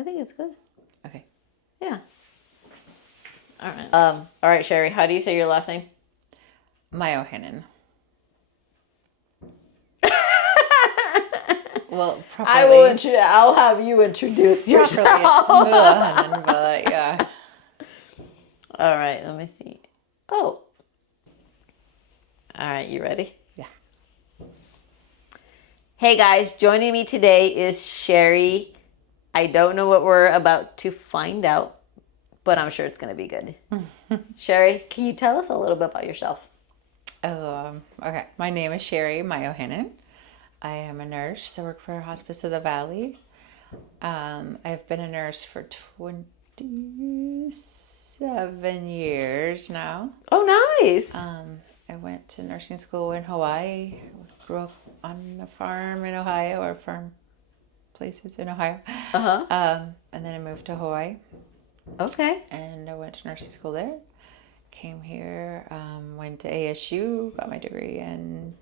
I think it's good. Okay. Yeah. All right. All right, Cherie. How do you say your last name? Myohanen. Well, I'll have you introduce yourself. Myohanen, but yeah. All right. Let me see. Oh. All right. You ready? Yeah. Hey guys, joining me today is Cherie. I don't know what we're about to find out, but I'm sure it's going to be good. Cherie, can you tell us a little bit about yourself? Okay. My name is Cherie Myohanen. I am a nurse. I work for Hospice of the Valley. I've been a nurse for 27 years now. Oh, nice. I went to nursing school in Hawaii. Grew up on a farm in Ohio, or farm places in Ohio. And then I moved to Hawaii. Okay. And I went to nursing school there. Came here, went to ASU, got my degree in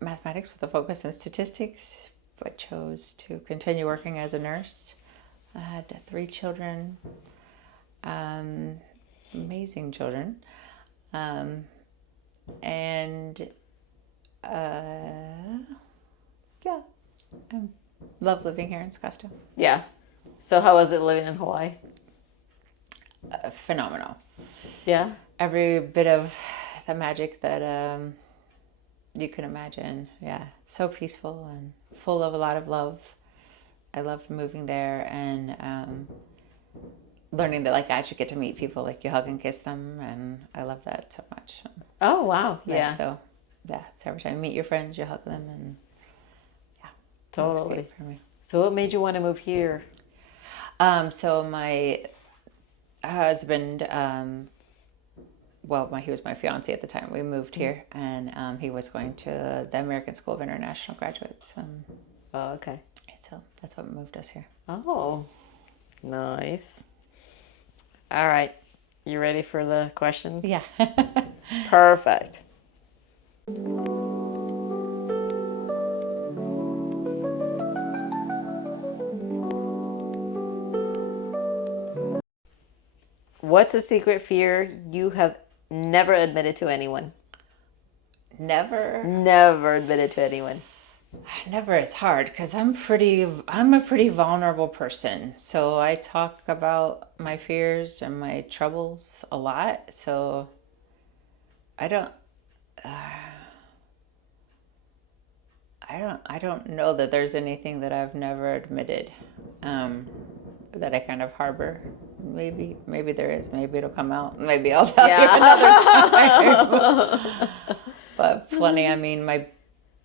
mathematics with a focus in statistics, but chose to continue working as a nurse. I had 3 children, amazing children, and yeah, I love living here in Scottsdale. Yeah. So how was it living in Hawaii? Phenomenal. Yeah. Every bit of the magic that you can imagine. Yeah, so peaceful and full of a lot of love. I loved moving there and learning that like I should get to meet people, like you hug and kiss them, and I love that so much. Oh wow. Yeah. So every time you meet your friends, you hug them, and yeah, Totally. that's great for me. So what made you want to move here? So my husband, he was my fiance at the time. We moved here, and he was going to the American School of International Graduates. Oh, okay. So that's what moved us here. Oh, nice. All right. You ready for the questions? Yeah. Perfect. What's a secret fear you have never admitted to anyone? Never admitted to anyone. Never is hard because I'm a pretty vulnerable person. So I talk about my fears and my troubles a lot. So I don't know that there's anything that I've never admitted that I kind of harbor. Maybe there is. Maybe it'll come out. Maybe I'll tell you another time. But plenty. I mean, my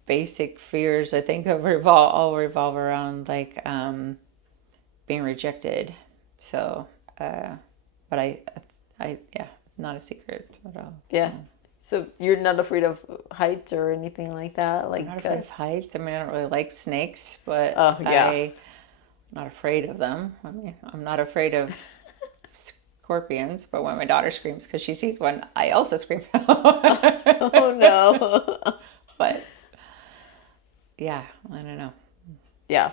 basic fears, I think, all revolve around like being rejected. So, but I, not a secret at all. Yeah. So you're not afraid of heights or anything like that? Like I'm not afraid of heights. I mean, I don't really like snakes, but yeah. I'm not afraid of them. I mean, I'm not afraid of scorpions, but when my daughter screams because she sees one, I also scream. Oh no. But yeah, I don't know. Yeah.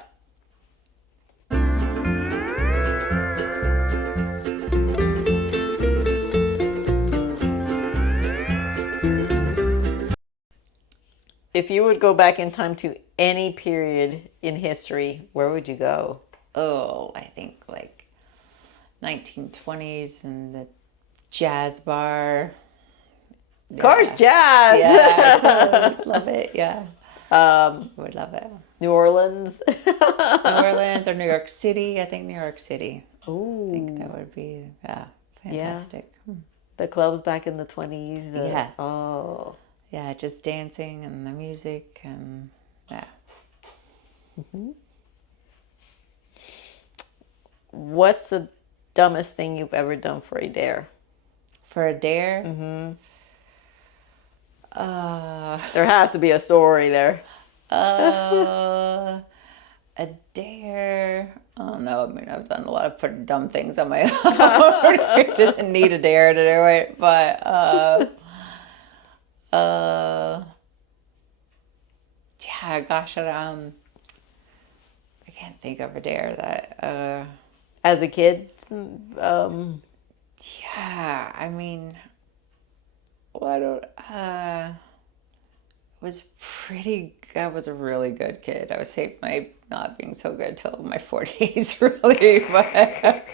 If you would go back in time to any period in history, where would you go? Oh, I think like 1920s and the jazz bar. Of course, jazz. Yeah, I totally love it. Yeah. Would love it. New Orleans. New Orleans or New York City. I think New York City. Ooh. I think that would be fantastic. Yeah. The clubs back in the 20s. Yeah. Oh. Yeah, just dancing and the music and yeah. Mm-hmm. What's the dumbest thing you've ever done for a dare? For a dare? Mm-hmm. There has to be a story there. A dare? Oh no, I mean I've done a lot of pretty dumb things on my own. I didn't need a dare to do it, but yeah, gosh, I can't think of a dare that. As a kid, Yeah, I mean, well, I don't. Was pretty. I was a really good kid. I would say my not being so good till my 40s, really. But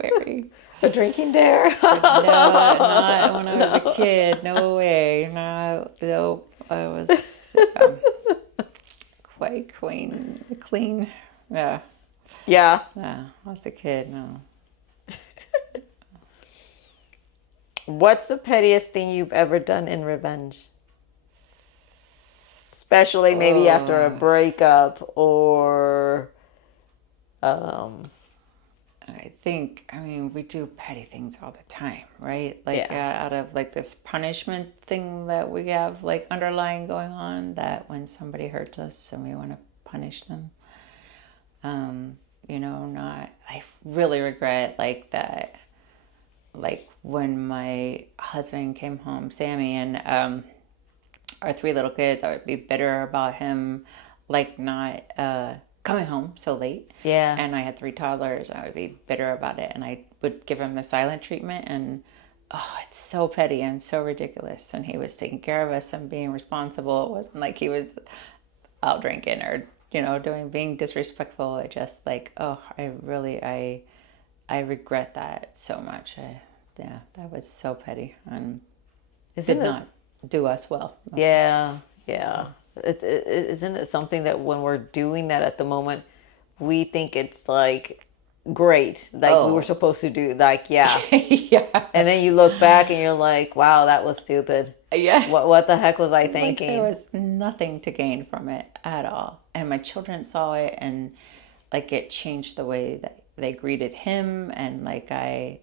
very. a drinking dare. But no, not when I was a kid. No way. No. I was quite clean. Yeah. Yeah. Yeah. I was a kid. No. What's the pettiest thing you've ever done in revenge? Especially maybe after a breakup or I mean, we do petty things all the time, right? Like out of like this punishment thing that we have like underlying going on, that when somebody hurts us and we want to punish them, I really regret like that. Like when my husband came home, Sammy, and our 3 little kids, I would be bitter about him, like not coming home so late. Yeah. And I had 3 toddlers. I would be bitter about it, and I would give him the silent treatment. And it's so petty and so ridiculous. And he was taking care of us and being responsible. It wasn't like he was out drinking or being disrespectful. It just like I regret that so much. That was so petty and did not do us well. Yeah. Isn't it something that when we're doing that at the moment, we think it's like great, like we were supposed to do, like yeah. And then you look back and you're like, wow, that was stupid. Yes. What the heck was I thinking? Like, there was nothing to gain from it at all. And my children saw it, and like it changed the way that they greeted him, and like I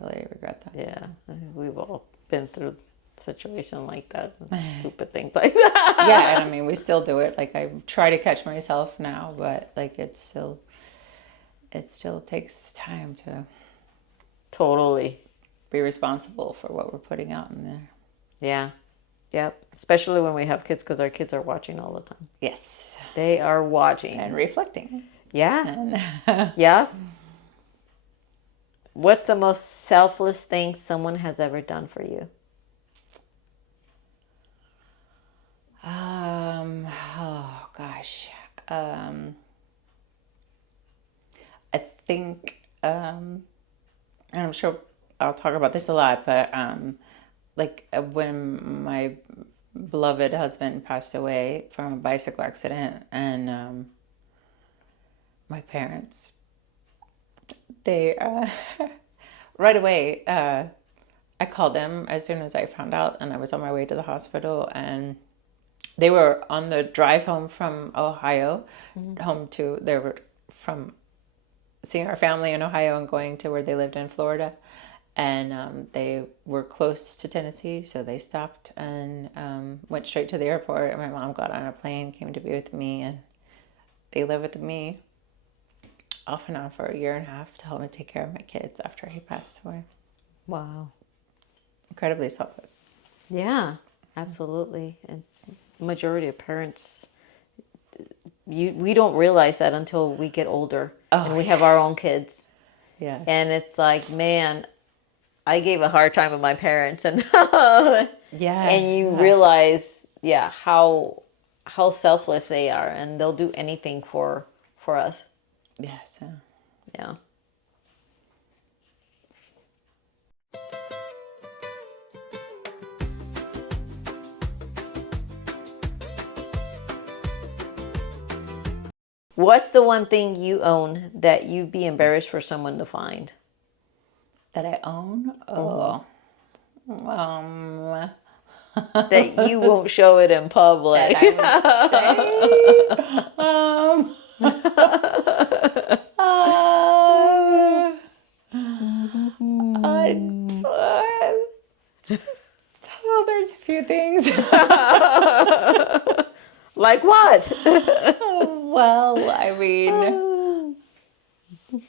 really regret that. Yeah, we've all been through a situation like that, stupid things like that. Yeah, and I mean, we still do it. Like I try to catch myself now, but like it still takes time to totally be responsible for what we're putting out in there. Yeah. Yep. Especially when we have kids, because our kids are watching all the time. Yes. They are watching. And reflecting. Yeah. Yeah. What's the most selfless thing someone has ever done for you? Oh gosh. I think, and I'm sure I'll talk about this a lot, but like when my beloved husband passed away from a bicycle accident, and my parents, they right away, I called them as soon as I found out, and I was on my way to the hospital, and they were on the drive home from Ohio, they were from seeing our family in Ohio and going to where they lived in Florida. And they were close to Tennessee, so they stopped and went straight to the airport. And my mom got on a plane, came to be with me, and they lived with me off and on for 1.5 years to help me take care of my kids after he passed away. Wow. Incredibly selfless. Yeah, absolutely. And majority of parents, we don't realize that until we get older and we have our own kids. Yeah. And it's like, man, I gave a hard time with my parents, and and you realize, how selfless they are, and they'll do anything for us. Yes. Yeah. What's the one thing you own that you'd be embarrassed for someone to find? That I own? That you won't show it in public. There's a few things. Like what? Well, I mean,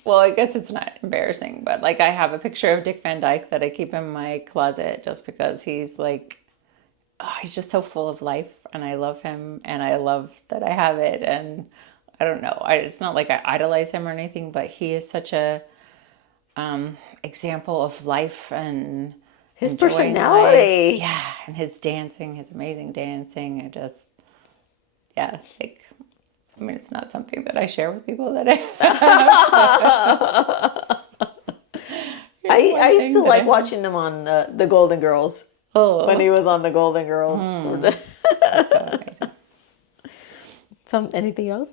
I guess it's not embarrassing, but like I have a picture of Dick Van Dyke that I keep in my closet just because he's like he's just so full of life, and I love him, and I love that I have it. And I don't know, it's not like I idolize him or anything, but he is such a example of life and His enjoying personality. life. Yeah, and his dancing, his amazing dancing, and just like, I mean, it's not something that I share with people that I used to like watching him on the Golden Girls. Oh, When he was on the Golden Girls. that's so amazing. Anything else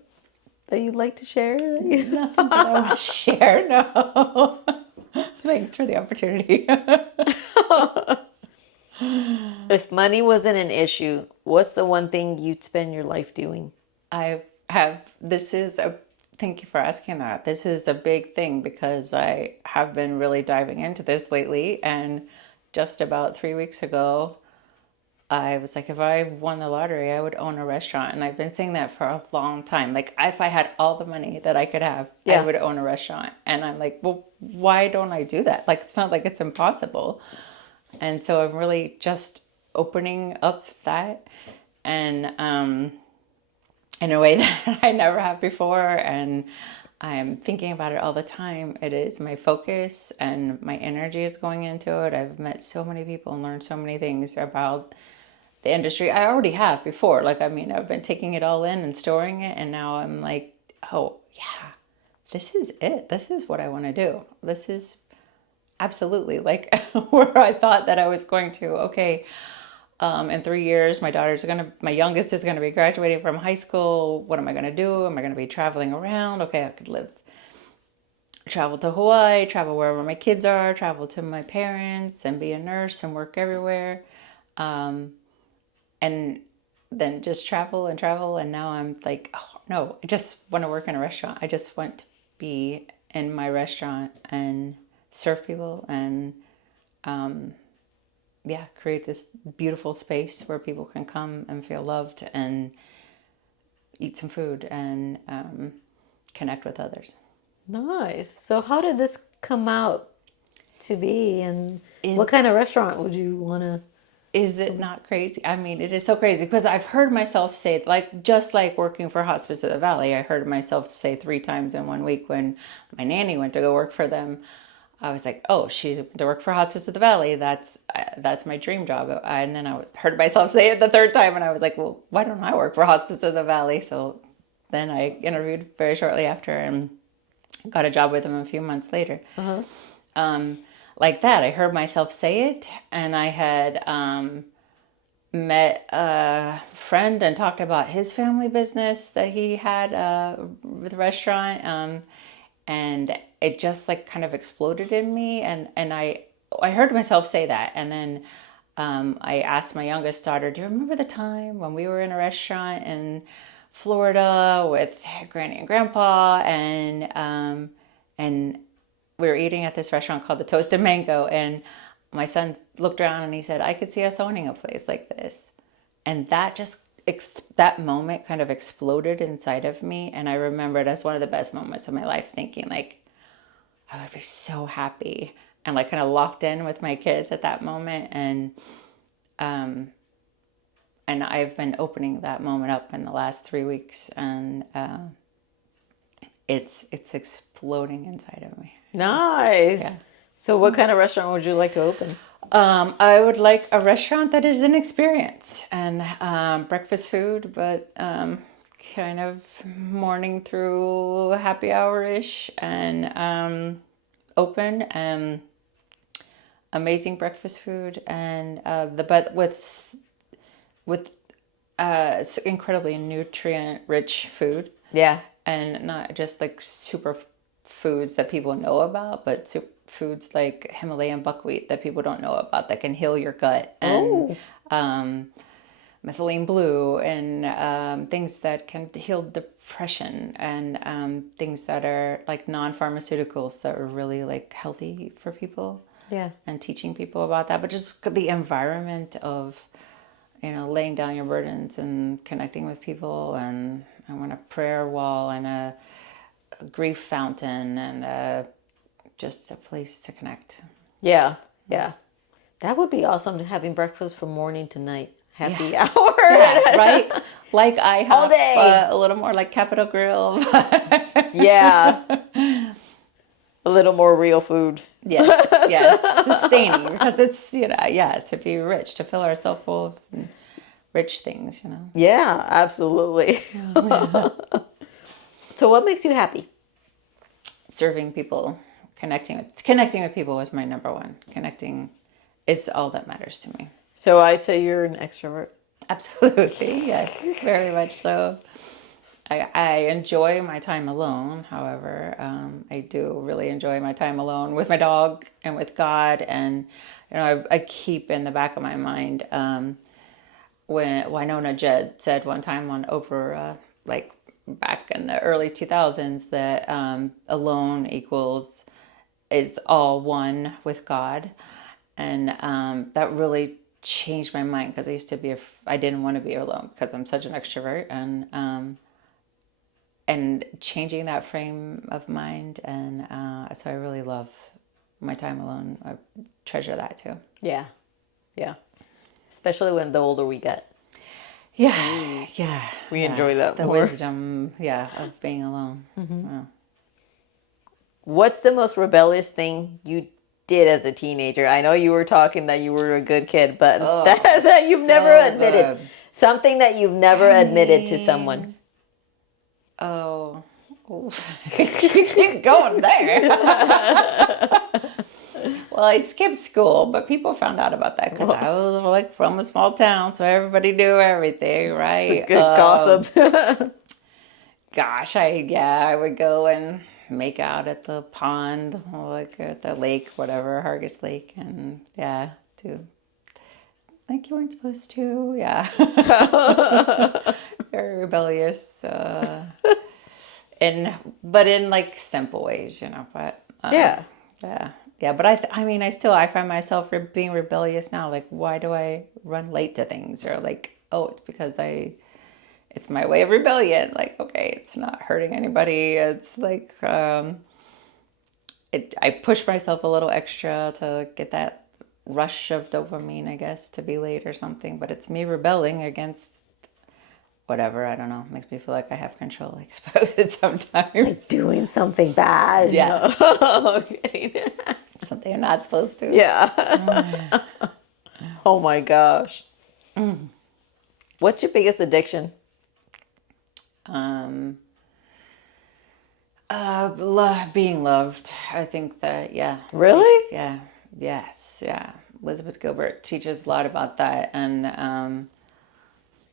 that you'd like to share? Nothing that I want to share. No. Thanks for the opportunity. If money wasn't an issue, what's the one thing you'd spend your life doing? Thank you for asking that. This is a big thing because I have been really diving into this lately. And just about 3 weeks ago, I was like, if I won the lottery, I would own a restaurant. And I've been saying that for a long time. Like, if I had all the money that I could have, I would own a restaurant. And I'm like, well, why don't I do that? Like, it's not like it's impossible. And so I'm really just opening up that, and in a way that I never have before. And I'm thinking about it all the time. It is my focus, and my energy is going into it. I've met so many people and learned so many things about the industry. I already have before. Like, I mean, I've been taking it all in and storing it. And now I'm like, oh yeah, this is it. This is what I want to do. This is absolutely like where I thought that I was going to, okay, in 3 years, my youngest is going to be graduating from high school. What am I going to do? Am I going to be traveling around? Okay, I could travel to Hawaii, travel wherever my kids are, travel to my parents, and be a nurse and work everywhere. And then just travel and travel. And now I'm like, oh no, I just want to work in a restaurant. I just want to be in my restaurant and serve people and, create this beautiful space where people can come and feel loved and eat some food and connect with others. Nice. So how did this come out to be, and what kind of restaurant would you want to? Is it not crazy? I mean, it is so crazy because I've heard myself say, like, just like working for Hospice of the Valley, I heard myself say 3 times in 1 week when my nanny went to go work for them. I was like, oh, she went to work for Hospice of the Valley. That's my dream job. And then I heard myself say it the 3rd time, and I was like, well, why don't I work for Hospice of the Valley? So then I interviewed very shortly after and got a job with them a few months later. Like that, I heard myself say it, and I had met a friend and talked about his family business that he had with a restaurant, and it just like kind of exploded in me, and I heard myself say that, and then I asked my youngest daughter, do you remember the time when we were in a restaurant in Florida with Granny and Grandpa, and we were eating at this restaurant called the Toasted Mango, and my son looked around and he said, I could see us owning a place like this. And that that moment kind of exploded inside of me. And I remember it as one of the best moments of my life, thinking like, I would be so happy, and like kind of locked in with my kids at that moment. And I've been opening that moment up in the last 3 weeks, and it's exploding inside of me. Nice. Yeah. So what kind of restaurant would you like to open? I would like a restaurant that is an experience, and breakfast food, but kind of morning through happy hour-ish, and open, and amazing breakfast food, and but with incredibly nutrient-rich food. Yeah. And not just like super foods that people know about, but foods like Himalayan buckwheat that people don't know about that can heal your gut, and methylene blue, and things that can heal depression, and things that are like non-pharmaceuticals that are really like healthy for people. Yeah. And teaching people about that, but just the environment of, laying down your burdens and connecting with people, and I want a prayer wall and a grief fountain, and just a place to connect. Yeah, yeah. That would be awesome, having breakfast from morning to night. happy hour. Yeah, right? Like I have All day. A little more like Capital Grill. Yeah. A little more real food. Yes. Sustaining, because it's, to be rich, to fill ourselves full of rich things, Yeah, absolutely. So what makes you happy? Serving people, connecting with people is my number one. Connecting is all that matters to me. So I say you're an extrovert. Absolutely, yes, very much so. I enjoy my time alone. However, I do really enjoy my time alone with my dog and with God. And I keep in the back of my mind when Winona Judd said one time on Oprah, like back in the early 2000s, that alone is all one with God. And that really changed my mind, because I used to I didn't want to be alone because I'm such an extrovert, and changing that frame of mind. And so I really love my time alone. I treasure that too. Yeah. Yeah. Especially when the older we get. Yeah. We enjoy that the more. wisdom, of being alone. Yeah. What's the most rebellious thing you did as a teenager? I know you were talking that you were a good kid, but that you've never admitted. Good. Something that you've never admitted to someone. Oh. Keep going there. Well, I skipped school, but people found out about that because I was like from a small town, so everybody knew everything, right? Good gossip. Gosh, I would go and make out at the pond, like at the lake, whatever, Hargis Lake, and like you weren't supposed to, very rebellious, but in like simple ways, but Yeah. But I find myself being rebellious now. Like, why do I run late to things? Or like, it's because it's my way of rebellion. Like, okay, it's not hurting anybody. It's like, I push myself a little extra to get that rush of dopamine, I guess, to be late or something. But it's me rebelling against whatever. I don't know. It makes me feel like I have control. I suppose it sometimes. Like doing something bad. Yeah. No. I'm kidding. Something you're not supposed to. Yeah. Oh my gosh. What's your biggest addiction? Being loved. I think that, Really? Yeah. Yes. Yeah. Elizabeth Gilbert teaches a lot about that. And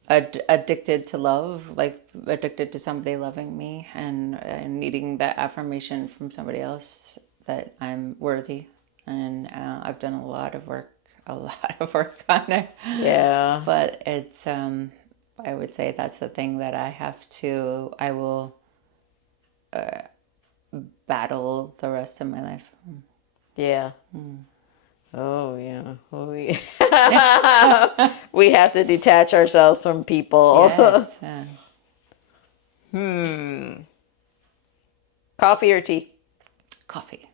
addicted to love, like addicted to somebody loving me, and needing that affirmation from somebody else that I'm worthy. And I've done a lot of work on it. Yeah. But it's, I would say that's the thing that I will battle the rest of my life. Yeah. Oh yeah. We have to detach ourselves from people. Yes. Coffee or tea? Coffee.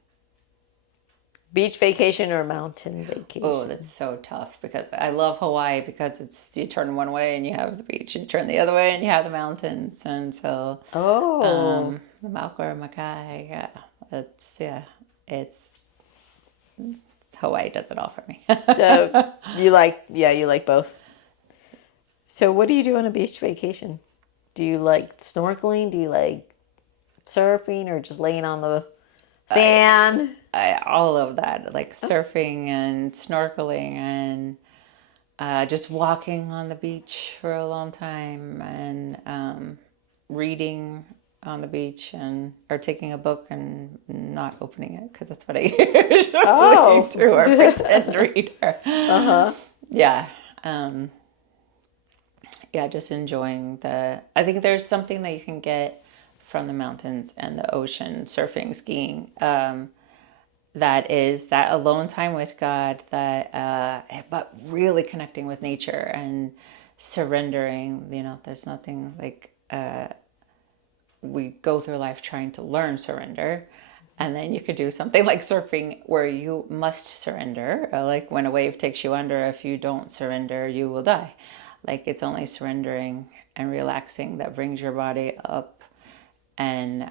Beach vacation or mountain vacation? Oh, that's so tough, because I love Hawaii, because you turn one way and you have the beach, and you turn the other way and you have the mountains. And so Mauka or Makai, it's Hawaii does it all for me. So you like both. So what do you do on a beach vacation? Do you like snorkeling? Do you like surfing, or just laying on the sand? All of that, like surfing and snorkeling, and just walking on the beach for a long time, and reading on the beach, or taking a book and not opening it, because that's what I usually do, or pretend reader. Just enjoying I think there's something that you can get from the mountains and the ocean, surfing, skiing, that is that alone time with God, but really connecting with nature and surrendering. There's nothing like we go through life trying to learn surrender, And then you could do something like surfing where you must surrender. Like when a wave takes you under, if you don't surrender, you will die. Like it's only surrendering and relaxing that brings your body up. And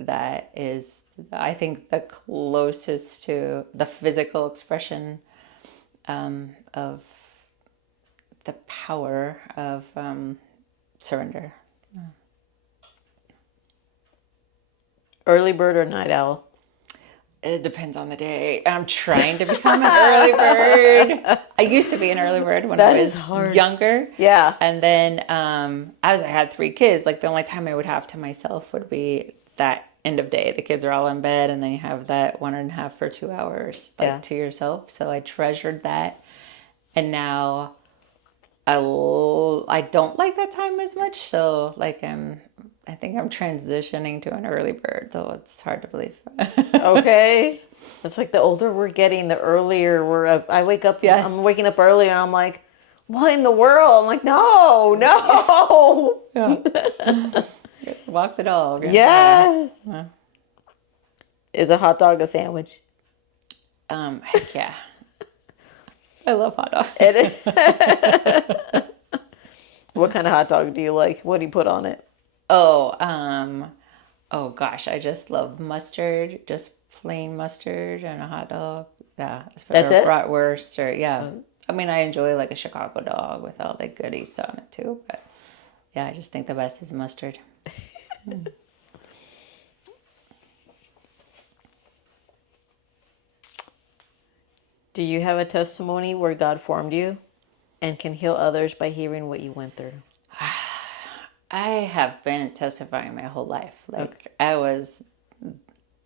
that is, I think, the closest to the physical expression of the power of surrender. Early bird or night owl? It depends on the day. I'm trying to become an early bird. I used to be an early bird when I was younger. Yeah. And then as I had 3 kids, like the only time I would have to myself would be that end of day. The kids are all in bed and then you have that 1.5 or 2 hours to yourself. So I treasured that. And now I don't like that time as much. So like I think I'm transitioning to an early bird, though it's hard to believe. Okay. It's like the older we're getting, the earlier we're up. I wake up, yes. I'm waking up early and I'm like, what in the world? I'm like, no. Yeah. Walk the dog. Yes. Yeah. Is a hot dog a sandwich? Heck yeah. I love hot dogs. What kind of hot dog do you like? What do you put on it? Oh gosh, I just love mustard, just plain mustard and a hot dog. Yeah, that's it. Bratwurst or I mean, I enjoy like a Chicago dog with all the goodies on it too. But yeah, I just think the best is mustard. Do you have a testimony where God formed you and can heal others by hearing what you went through? I have been testifying my whole life. Like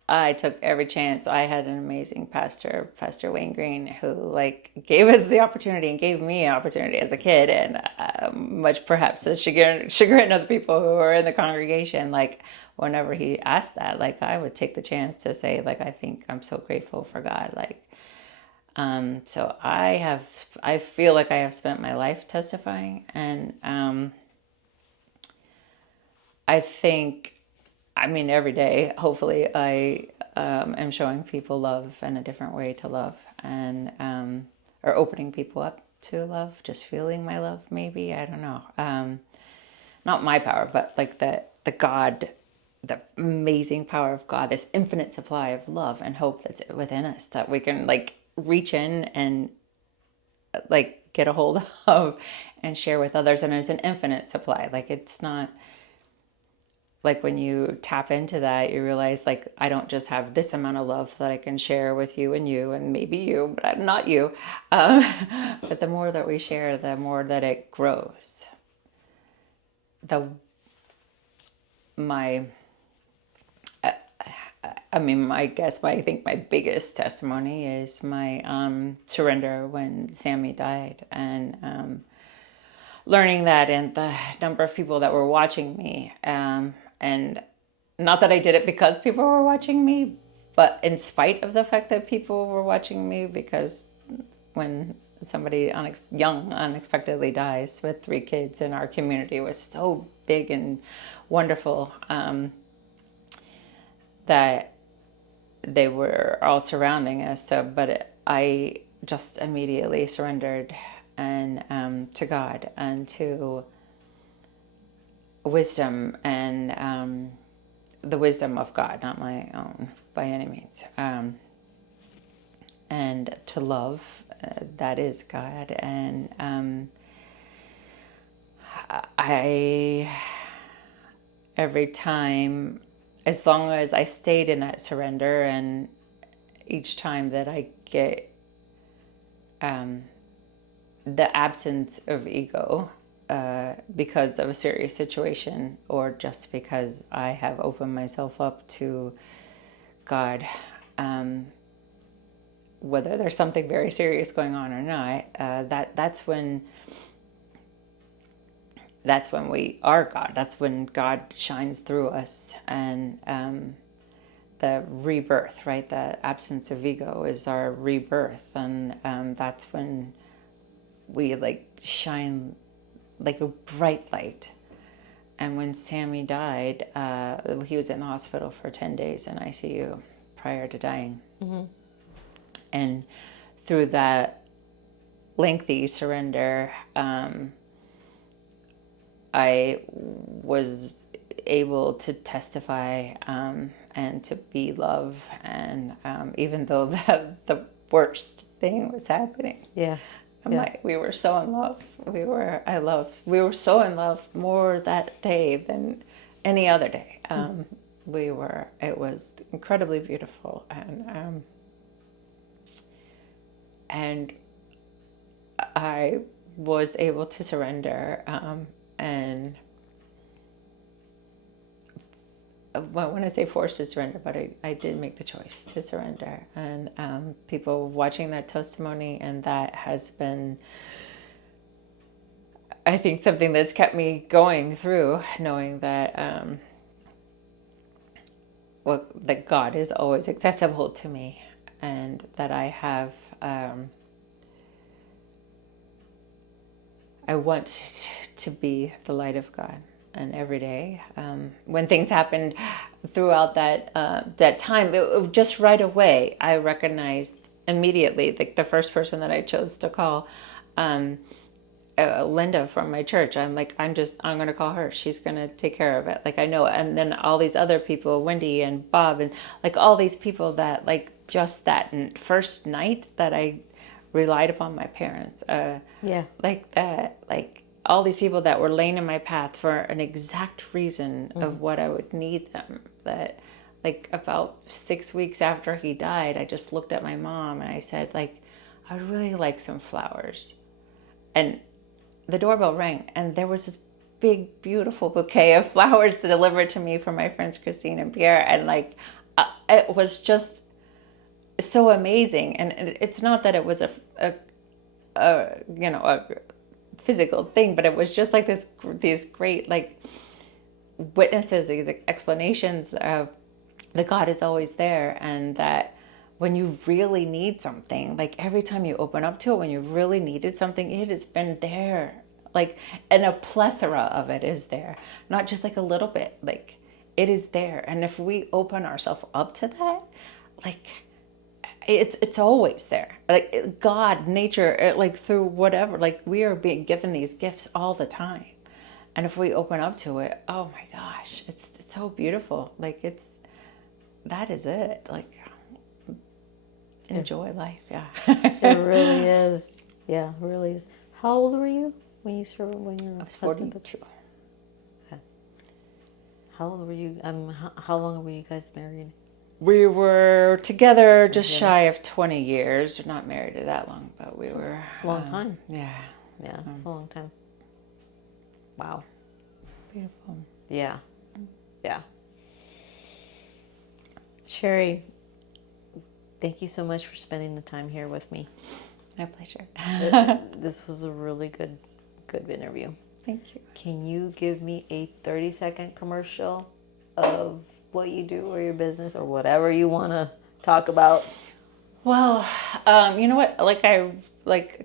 I took every chance. I had an amazing pastor, Pastor Wayne Green, who like gave us the opportunity and gave me an opportunity as a kid, and much perhaps to chagrin other people who were in the congregation. Like whenever he asked that, like I would take the chance to say, like, I think I'm so grateful for God. Like, so I feel like I have spent my life testifying, and I think, I mean, every day, hopefully, I am showing people love and a different way to love, and or opening people up to love, just feeling my love, maybe. I don't know. Not my power, but like the God, the amazing power of God, this infinite supply of love and hope that's within us that we can like reach in and like get a hold of and share with others. And it's an infinite supply. Like it's not. Like when you tap into that, you realize like, I don't just have this amount of love that I can share with you and maybe you, but not you. But the more that we share, the more that it grows. I think my biggest testimony is my surrender when Sammy died, and learning that, and the number of people that were watching me, and not that I did it because people were watching me, but in spite of the fact that people were watching me, because when somebody young unexpectedly dies with 3 kids in our community, it was so big and wonderful that they were all surrounding us. But I just immediately surrendered and to God and to wisdom, and the wisdom of God, not my own by any means, and to love, that is God. And I every time, as long as I stayed in that surrender, and each time that I get the absence of ego because of a serious situation, or just because I have opened myself up to God, whether there's something very serious going on or not, that's when we are God. That's when God shines through us, and the rebirth, right? The absence of ego is our rebirth, and that's when we like shine like a bright light, And when Sammy died, he was in the hospital for 10 days in ICU prior to dying. Mm-hmm. And through that lengthy surrender, I was able to testify and to be love. And even though the worst thing was happening, we were so in love. We were so in love more that day than any other day. It was incredibly beautiful, and I was able to surrender, and when I say forced to surrender, but I did make the choice to surrender. And people watching that testimony, and that has been, I think, something that's kept me going through, knowing that that God is always accessible to me, and that I have I want to be the light of God. And every day, when things happened throughout that time, just right away, I recognized immediately the first person that I chose to call, Linda from my church. I'm like, I'm going to call her. She's going to take care of it. Like, I know. And then all these other people, Wendy and Bob, and like all these people that, like, just that first night that I relied upon my parents. Like that, like all these people that were laying in my path for an exact reason of what I would need them. That, like, about 6 weeks after he died, I just looked at my mom and I said, like, I would really like some flowers. And the doorbell rang, and there was this big, beautiful bouquet of flowers delivered to me from my friends Christine and Pierre. And like, it was just so amazing. And it's not that it was a physical thing, but it was just like these great, like, witnesses, these explanations of that God is always there, and that when you really need something, like every time you open up to it, when you really needed something, it has been there, like, and a plethora of it is there, not just like a little bit, like it is there. And if we open ourselves up to that, like, it's always there. Like God, nature, like through whatever, like we are being given these gifts all the time. And if we open up to it, oh my gosh, it's so beautiful. Like that is it. Like, enjoy life. Yeah. It really is. Yeah, it really is. How old were you when you I was 42. Okay. How old were you? How long were you guys married? We were together just shy of 20 years. We're not married that long, but we were. Long time. Yeah. Yeah, it's a long time. Wow. Beautiful. Yeah. Yeah. Cherie, thank you so much for spending the time here with me. My pleasure. This was a really good interview. Thank you. Can you give me a 30-second commercial of what you do or your business or whatever you want to talk about? Well, you know what?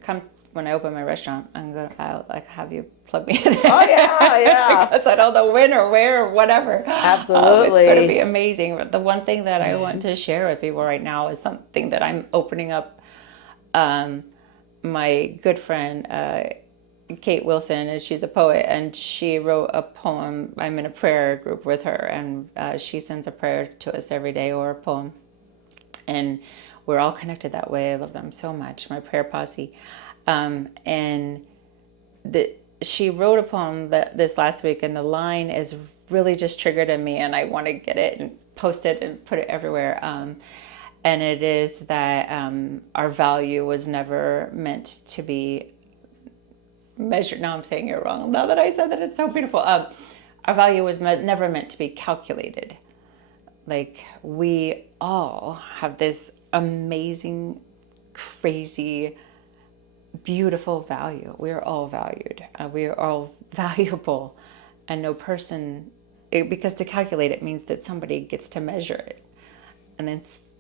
Come when I open my restaurant, I'll like have you plug me in there. Oh yeah. Because I don't know when or where or whatever. Absolutely. It's going to be amazing. But the one thing that I want to share with people right now is something that I'm opening up. My good friend, Kate Wilson, and she's a poet, and she wrote a poem. I'm in a prayer group with her, and she sends a prayer to us every day, or a poem, and we're all connected that way. I love them so much, my prayer posse. She wrote a poem this last week, and the line is really just triggered in me, and I want to get it and post it and put it everywhere. And it is that our value was never meant to be measured. Now I'm saying it wrong. Now that I said that, it's so beautiful. Our value was never meant to be calculated. Like, we all have this amazing, crazy, beautiful value. We are all valued. We are all valuable. And no person, because to calculate it means that somebody gets to measure it. And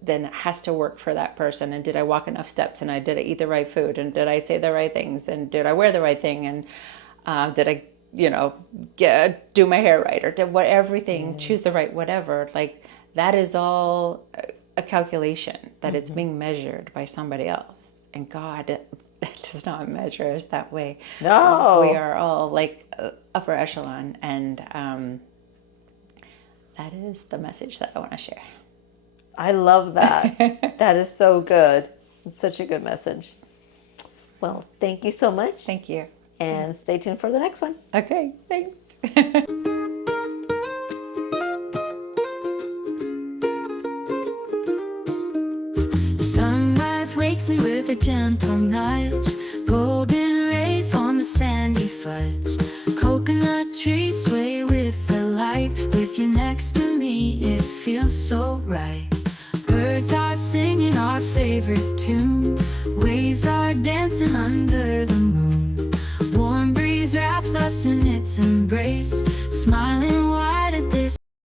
then it has to work for that person. And did I walk enough steps? And did I eat the right food? And did I say the right things? And did I wear the right thing? And did I do my hair right, or do what everything, choose the right whatever. Like that is all a calculation that it's being measured by somebody else, and God does not measure us that way. No, we are all like upper echelon, and that is the message that I want to share. I love that. That is so good. It's such a good message. Well, thank you so much. Thank you. And stay tuned for the next one. Okay, thanks. Sunrise wakes me with a gentle nudge. Golden rays on the sandy fudge. Coconut trees sway with the light. With you next to me, it feels so right. Birds are singing our favorite tune. Waves are dancing under the moon. Warm breeze wraps us in its embrace.